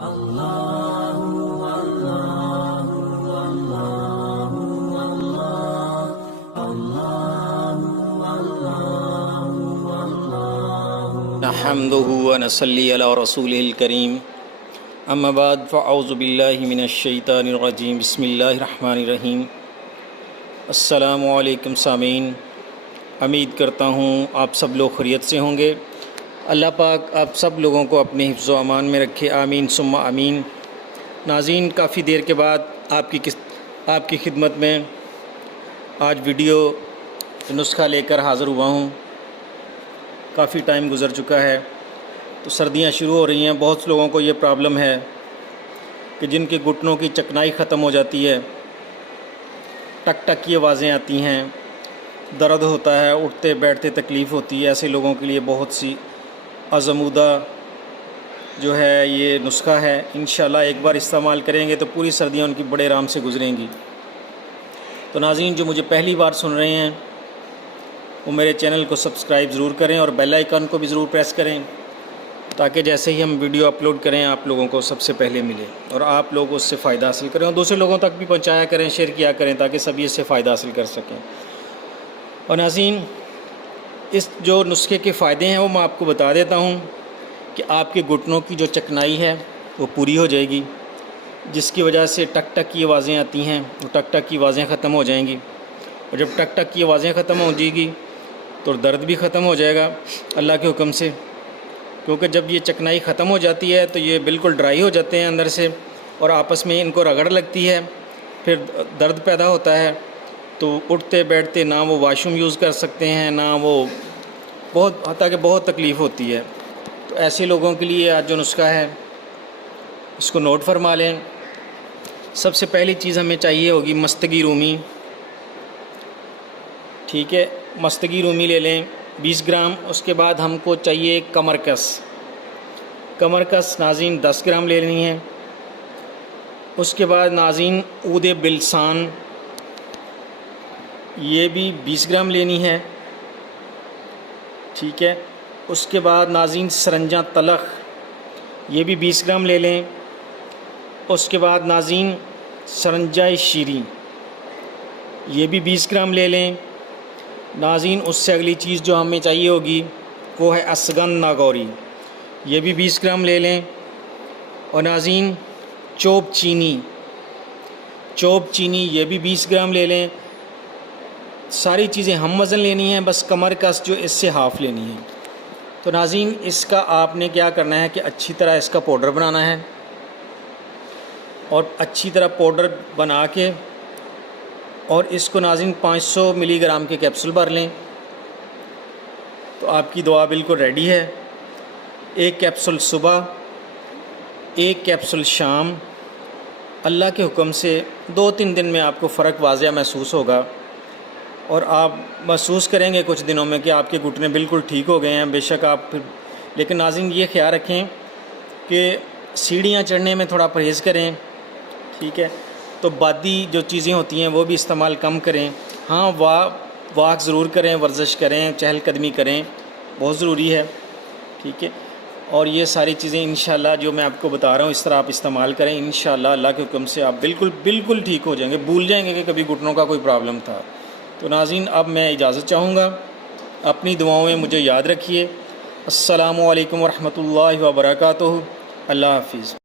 نحمده ونصلي على رسوله الكريم اما بعد فاعوذ بالله من الشیطان الرجیم بسم اللہ الرحمن الرحیم۔ السلام علیکم سامعین، امید کرتا ہوں آپ سب لوگ خیریت سے ہوں گے۔ اللہ پاک آپ سب لوگوں کو اپنے حفظ و امان میں رکھے، آمین ثم آمین۔ ناظرین، کافی دیر کے بعد آپ کی خدمت میں آج ویڈیو نسخہ لے کر حاضر ہوا ہوں۔ کافی ٹائم گزر چکا ہے، تو سردیاں شروع ہو رہی ہیں۔ بہت سے لوگوں کو یہ پرابلم ہے کہ جن کے گھٹنوں کی چکنائی ختم ہو جاتی ہے، ٹک ٹک کی آوازیں آتی ہیں، درد ہوتا ہے، اٹھتے بیٹھتے تکلیف ہوتی ہے۔ ایسے لوگوں کے لیے بہت سی آزمودہ جو ہے یہ نسخہ ہے۔ انشاءاللہ ایک بار استعمال کریں گے تو پوری سردیاں ان کی بڑے آرام سے گزریں گی۔ تو ناظرین، جو مجھے پہلی بار سن رہے ہیں وہ میرے چینل کو سبسکرائب ضرور کریں اور بیل آئیکن کو بھی ضرور پریس کریں، تاکہ جیسے ہی ہم ویڈیو اپلوڈ کریں آپ لوگوں کو سب سے پہلے ملے اور آپ لوگ اس سے فائدہ حاصل کریں، اور دوسرے لوگوں تک بھی پہنچایا کریں، شیئر کیا کریں، تاکہ سبھی اس سے فائدہ حاصل کر سکیں۔ اور ناظرین، اس جو نسخے کے فائدے ہیں وہ میں آپ کو بتا دیتا ہوں کہ آپ کے گھٹنوں کی جو چکنائی ہے وہ پوری ہو جائے گی، جس کی وجہ سے ٹک ٹک کی آوازیں آتی ہیں، وہ ٹک ٹک کی آوازیں ختم ہو جائیں گی، اور جب ٹک ٹک کی آوازیں ختم ہو جائے گی تو درد بھی ختم ہو جائے گا اللہ کے حکم سے، کیونکہ جب یہ چکنائی ختم ہو جاتی ہے تو یہ بالکل ڈرائی ہو جاتے ہیں اندر سے، اور آپس میں ان کو رگڑ لگتی ہے، پھر درد پیدا ہوتا ہے، تو اٹھتے بیٹھتے نہ وہ واش روم یوز کر سکتے ہیں، نہ وہ حتیٰ کہ بہت تکلیف ہوتی ہے۔ تو ایسے لوگوں کے لیے آج جو نسخہ ہے اس کو نوٹ فرما لیں۔ سب سے پہلی چیز ہمیں چاہیے ہوگی مستگی رومی، ٹھیک ہے، مستگی رومی لے لیں 20 گرام۔ اس کے بعد ہم کو چاہیے کمر کس ناظرین 10 گرام لے لینی ہے۔ اس کے بعد ناظرین عود بلسان یہ بھی 20 گرام لینی ہے، ٹھیک ہے۔ اس کے بعد ناظرین سرنجہ تلخ یہ بھی 20 گرام لے لیں۔ اس کے بعد ناظرین سرنجہ شیریں یہ بھی 20 گرام لے لیں۔ ناظرین اس سے اگلی چیز جو ہمیں چاہیے ہوگی وہ ہے اسگن ناگوری، یہ بھی 20 گرام لے لیں۔ اور ناظرین چوب چینی یہ بھی 20 گرام لے لیں۔ ساری چیزیں ہم وزن لینی ہیں، بس کمر کس جو اس سے ہاف لینی ہے۔ تو ناظرین اس کا آپ نے کیا کرنا ہے کہ اچھی طرح اس کا پاؤڈر بنانا ہے، اور اچھی طرح پاؤڈر بنا کے اور اس کو ناظرین 500 ملی گرام کے کیپسول بھر لیں، تو آپ کی دعا بالکل ریڈی ہے۔ ایک کیپسول صبح، ایک کیپسول شام، اللہ کے حکم سے 2-3 دن میں آپ کو فرق واضح محسوس ہوگا، اور آپ محسوس کریں گے کچھ دنوں میں کہ آپ کے گھٹنے بالکل ٹھیک ہو گئے ہیں۔ بے شک آپ لیکن ناظرین یہ خیال رکھیں کہ سیڑھیاں چڑھنے میں تھوڑا پرہیز کریں، ٹھیک ہے۔ تو بادی جو چیزیں ہوتی ہیں وہ بھی استعمال کم کریں۔ ہاں، واک ضرور کریں، ورزش کریں، چہل قدمی کریں، بہت ضروری ہے، ٹھیک ہے۔ اور یہ ساری چیزیں انشاءاللہ جو میں آپ کو بتا رہا ہوں اس طرح آپ استعمال کریں، انشاءاللہ اللہ کے حکم سے آپ بالکل ٹھیک ہو جائیں گے، بھول جائیں گے کہ کبھی گھٹنوں کا کوئی پرابلم تھا۔ تو ناظرین اب میں اجازت چاہوں گا، اپنی دعاؤں میں مجھے یاد رکھیے۔ السلام علیکم ورحمۃ اللہ وبرکاتہ۔ اللہ حافظ۔